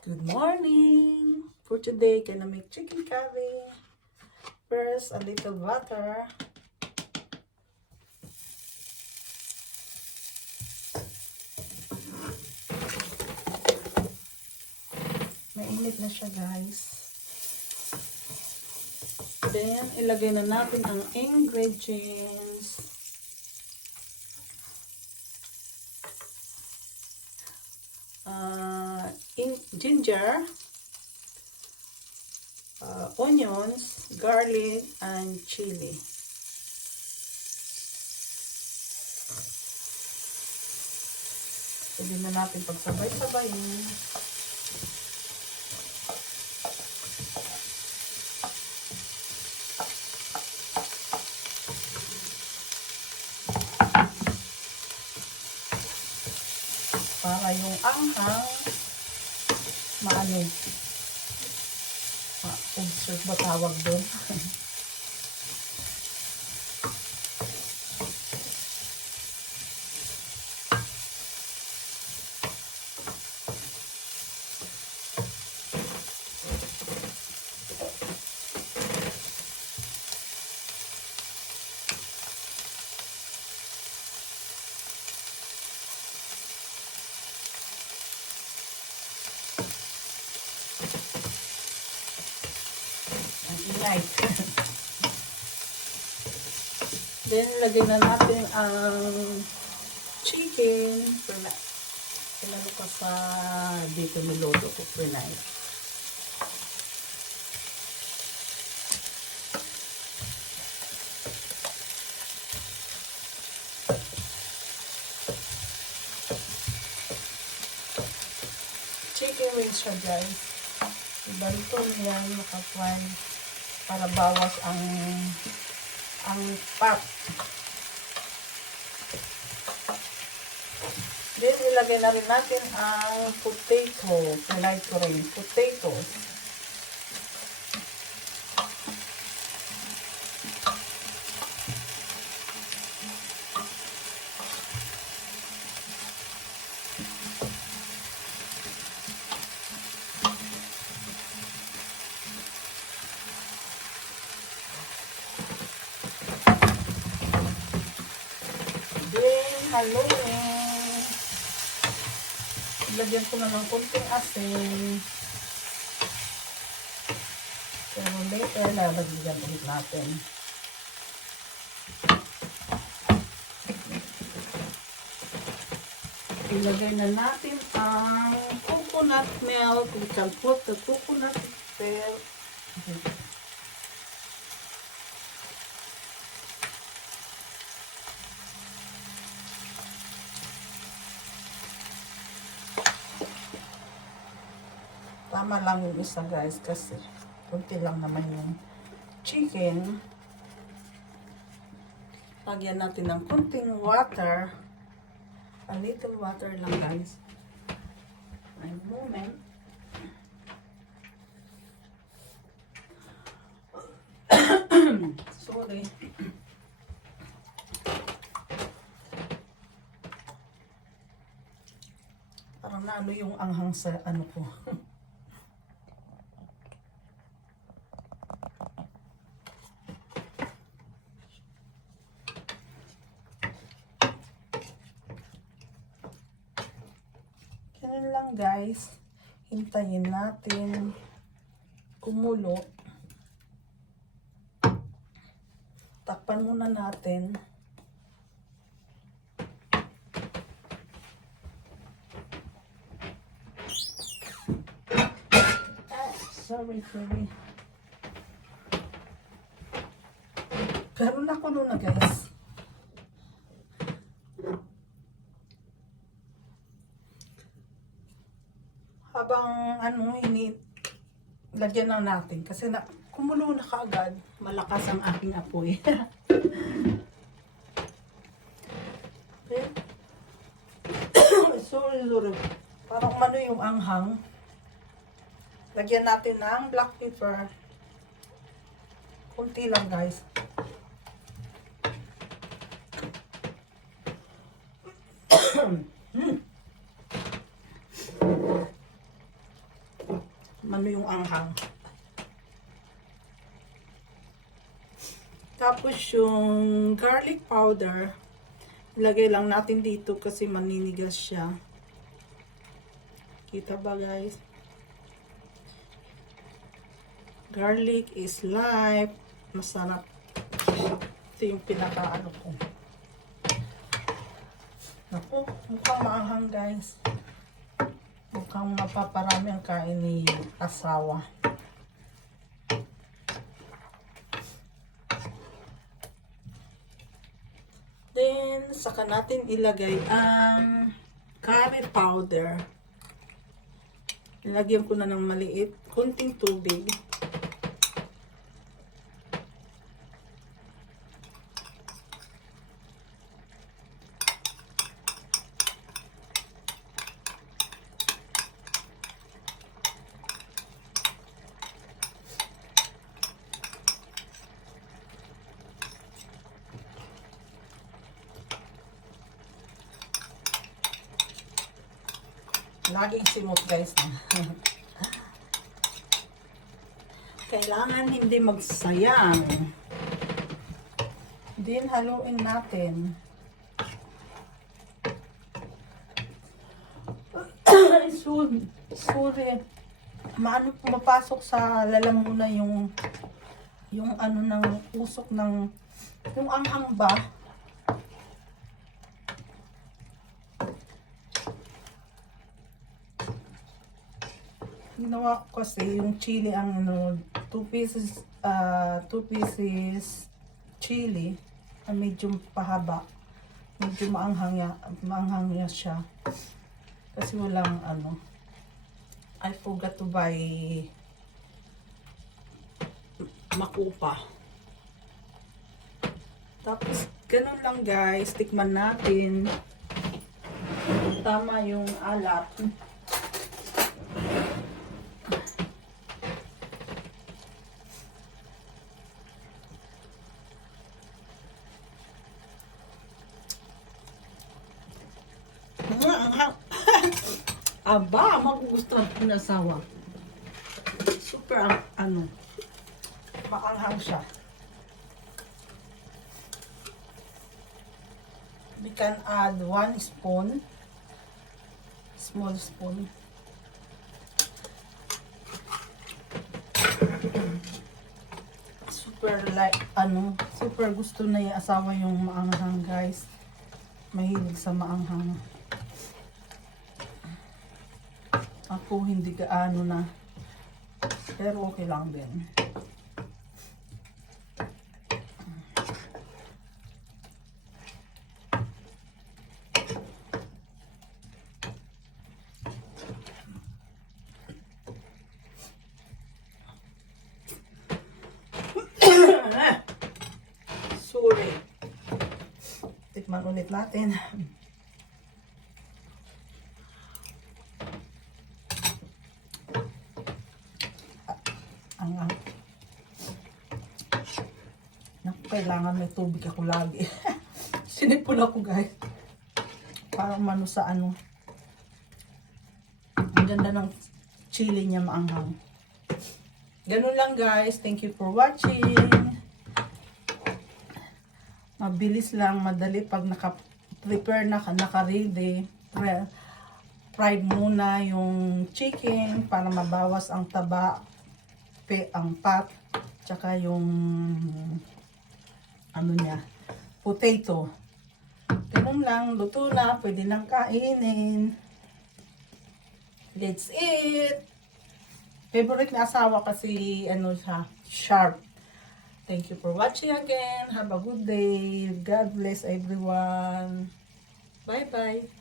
Good morning! For today, gonna make chicken curry. First, a little butter. Mainit na siya, guys. Then, ilagay na natin ang ingredients. Ginger, onions, garlic, and chili. Pwede na natin pagsabay-sabayin. Para yung anghang ma-observe ba tawag doon? Then, lagay na natin ang chicken. Pinalo ka sa dito nilodo ko, Pinay. Chicken wings siya, guys. Ibalito niyan, makapwan para bawas ang fat. Then, ilagay na rin natin ang potato. Pinay Waray In potatoes. Haluin. Lagyan ko na ng konting asin. Pero later, lalagyan ulit natin. Ilagay na natin ang coconut milk. We can put the coconut milk. Tama lang yung isa, guys, kasi kunti lang naman yung chicken. Lagyan natin ng kunting water. A little water lang, guys. A moment. Sorry. Parang naano yung anghang sa ano ko. Ganun lang, guys. Hintayin natin kumulo. Takpan muna natin. Sorry. Pero nakulo na, guys. Habang lagyan na natin kasi kumulo na kaagad. Malakas ang aking apoy. Okay. Sorry. Parang ano yung anghang. Lagyan natin ng black pepper. Kunti lang, guys. ano yung anghang. Tapos yung garlic powder, ilagay lang natin dito kasi maninigas siya. Kita ba guys? Garlic is life. Masarap. Ito yung pinaka-ano ko. Naku, mukhang maanghang guys. Mukhang mapaparami ang kain ni asawa. Then, saka natin ilagay ang curry powder. Nilagyan ko na ng maliit, kunting tubig. Laging simot guys. Kailangan hindi magsayang. Then haluin natin. Sorry. Maano pumapasok sa lalamuna yung ano ng usok ng yung anghang ba? Ginawa ko kasi yung chili ang ano, 2 pieces chili, medyo pahaba, medyo maanghang siya kasi walang ano, I forgot to buy makupa. Tapos ganun lang guys, tikman natin tama yung alat. Aba, magugustuhan ko ng asawa. Super ano, maanghang siya. We can add 1 spoon, small spoon. Super like ano, super gusto na yung asawa yung maanghang guys. Mahilig sa maanghang. Ako hindi gaano na. Pero okay lang din. Sorry. Tikman ulit natin. Kailangan may tubig ako lagi. Sinipon ako guys. Parang mano sa ano. Ang ganda ng chili niya maanghang. Ganun lang guys. Thank you for watching. Mabilis lang, madali pag naka-prepare na, naka-ready. Fried muna yung chicken para mabawas ang taba, ang fat, tsaka yung ano niya, potato. Ganun lang, luto na, pwede nang kainin. That's it. Favorite na asawa kasi ano siya, sharp. Thank you for watching again. Have a good day. God bless everyone. Bye bye.